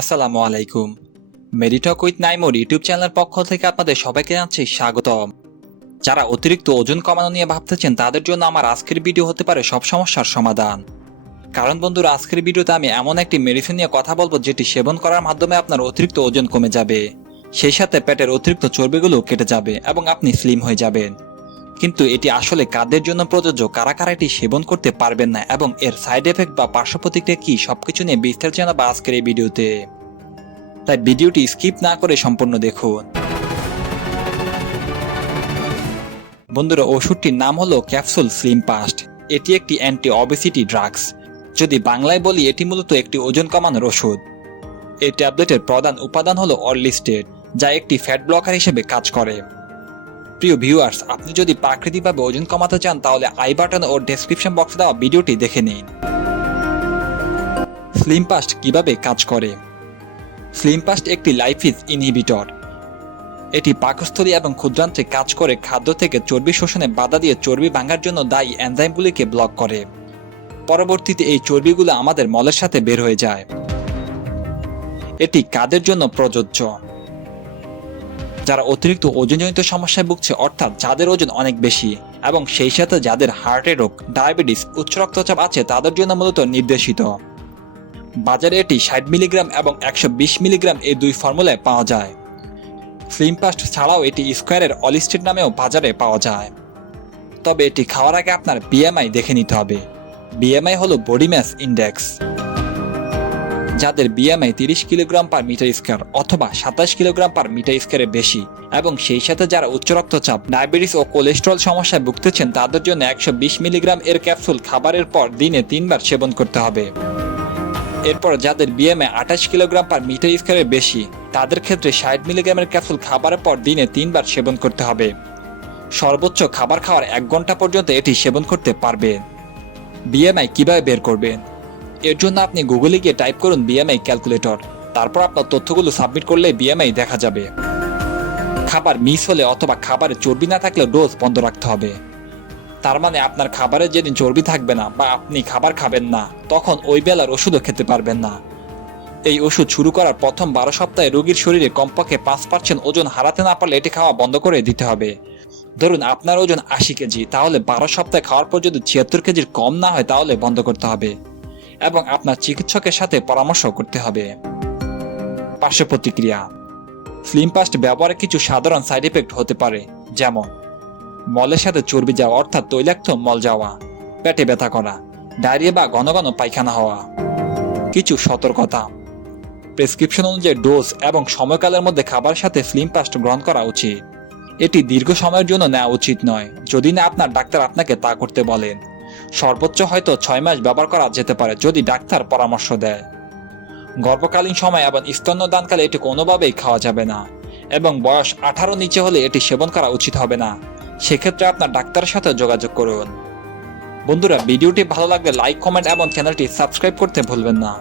আসসালামু আলাইকুম। মেডিটক with নাইমোর YouTube চ্যানেলের পক্ষ থেকে আপনাদের সবাইকে জানাচ্ছি স্বাগতম। যারা অতিরিক্ত ওজন কমানো নিয়ে ভাবতেছেন, তাদের জন্য আমার আজকের ভিডিও হতে পারে সব সমস্যার সমাধান। কারণ বন্ধুরা, আজকের ভিডিওতে আমি এমন একটি মেডিসিন নিয়ে কথা বলব, যেটি সেবন করার মাধ্যমে আপনার অতিরিক্ত ওজন কমে যাবে। সেই সাথে পেটের অতিরিক্ত চর্বিগুলো কেটে যাবে এবং আপনি স্লিম হয়ে যাবেন। কিন্তু এটি আসলে কাদের জন্য প্রযোজ্য? কারা কারা এটি সেবন করতে পারবেন না? এবং এর সাইড এফেক্ট বা পার্শ্ব প্রতিক্রিয়া কি? সবকিছু নিয়ে বিস্তারিত জানাব আজকের এই ভিডিওতে। তাই ভিডিওটি স্কিপ না করে সম্পূর্ণ দেখুন। বন্ধুরা, ওষুধটির নাম হলো ক্যাপসুল স্লিম পাস্ট। এটি একটি অ্যান্টি অবেসিটি ড্রাগস যদি বাংলায় বলি, এটি মূলত একটি ওজন কমানোর ওষুধ। এই ট্যাবলেটের প্রধান উপাদান হলো অরলিস্টেড যা একটি ফ্যাট ব্লকার হিসেবে কাজ করে। প্রিয় ভিউয়ার্স আপনি যদি প্রাকৃতিকভাবে ওজন কমাতে চান, তাহলে আই বাটন ও ডেসক্রিপশন বক্সে দেওয়া ভিডিওটি দেখে নিন। স্লিম পাস্ট কীভাবে কাজ করে? স্লিম পাস্ট একটি লাইফিজ ইনহিবিটর এটি পাকস্থলী এবং ক্ষুদ্রান্ত্রে কাজ করে খাদ্য থেকে চর্বি শোষণে বাধা দিয়ে চর্বি ভাঙার জন্য দায়ী এনজাইমগুলিকে ব্লক করে। পরবর্তীতে এই চর্বিগুলো আমাদের মলের সাথে বের হয়ে যায়। এটি কাদের জন্য প্রযোজ্য? যারা অতিরিক্ত ওজনজনিত সমস্যায় ভুগছে, অর্থাৎ যাদের ওজন অনেক বেশি এবং সেই সাথে যাদের হার্টের রোগ ডায়াবেটিস উচ্চ রক্তচাপ আছে, তাদের জন্য মূলত নির্দেশিত। বাজারে এটি ষাট মিলিগ্রাম এবং একশো বিশ মিলিগ্রাম এই দুই ফর্মুলায় পাওয়া যায়। ফ্লিমপাস্ট ছাড়াও এটি স্কোয়ারের অলিস্টেড নামেও বাজারে পাওয়া যায়। তবে এটি খাওয়ার আগে আপনার বিএমআই দেখে নিতে হবে। বিএমআই হলো বডি ম্যাস ইন্ডেক্স যাদের বিএমআই তিরিশ কিলোগ্রাম পার মিটার স্কোয়ার অথবা সাতাশ কিলোগ্রাম পার মিটার স্কোয়ারের বেশি, এবং সেই সাথে যারা উচ্চ রক্তচাপ ডায়াবেটিস ও কোলেস্ট্রল সমস্যায় ভুগতেছেন, তাদের জন্য একশো বিশ মিলিগ্রাম এর ক্যাপসুল খাবারের পর দিনে তিনবার সেবন করতে হবে। এরপর যাদের বিএমএ আঠাশ কিলোগ্রাম পার মিটার স্কোয়ারের বেশি, তাদের ক্ষেত্রে ষাট মিলিগ্রামের ক্যাপসুল খাবারের পর দিনে তিনবার সেবন করতে হবে। সর্বোচ্চ খাবার খাওয়ার এক ঘণ্টা পর্যন্ত এটি সেবন করতে পারবে। বিএমআই কীভাবে বের করবেন এর জন্য আপনি গুগলে গিয়ে টাইপ করুন বিএমআই ক্যালকুলেটর তারপর আপনার তথ্যগুলো সাবমিট করলে বিএমআই দেখা যাবে। খাবার মিস হলে অথবা খাবারে চর্বি না থাকলে ডোজ বন্ধ রাখতে হবে। তার মানে আপনার খাবারে যেদিন চর্বি থাকবে না বা আপনি খাবার খাবেন না, তখন ওই বেলার ওষুধও খেতে পারবেন না। এই ওষুধ শুরু করার প্রথম বারো সপ্তাহে রোগীর শরীরে কমপক্ষে পাঁচ পার্সেন্ট ওজন হারাতে না পারলে এটি খাওয়া বন্ধ করে দিতে হবে। ধরুন আপনার ওজন আশি কেজি, তাহলে বারো সপ্তাহে খাওয়ার পর যদি ছিয়াত্তর কেজির কম না হয়, তাহলে বন্ধ করতে হবে। এবং আপনার চিকিৎসকের সাথে পরামর্শ করতে হবে। পার্শ্ব প্রতিক্রিয়া। ফিল্ম পাস্ট ব্যবহারে কিছু সাধারণ সাইড এফেক্ট হতে পারে, যেমন মলের সাথে চর্বি যাওয়া অর্থাৎ তৈলাক্ত মল যাওয়া, পেটে ব্যথা করা, ডায়রিয়া বা ঘন ঘন পায়খানা হওয়া। কিছু সতর্কতা। প্রেসক্রিপশন অনুযায়ী ডোজ এবং সময়কালের মধ্যে খাবারের সাথে ফিল্ম পাস্ট গ্রহণ করা উচিত। এটি দীর্ঘ সময়ের জন্য নেওয়া উচিত নয়, যদি না আপনার ডাক্তার আপনাকে তা করতে বলেন। সর্বোচ্চ হয়তো ছয় মাস ব্যবহার করা যেতে পারে যদি ডাক্তার পরামর্শ দেয়। গর্ভকালীন সময় এবং স্তন্যদানকালে এটি কোনোভাবেই খাওয়া যাবে না এবং বয়স আঠারো নিচে হলে এটি সেবন করা উচিত হবে না। সেক্ষেত্রে আপনার ডাক্তারের সাথে যোগাযোগ করুন। বন্ধুরা, ভিডিওটি ভালো লাগলে লাইক, কমেন্ট এবং চ্যানেলটি সাবস্ক্রাইব করতে ভুলবেন না।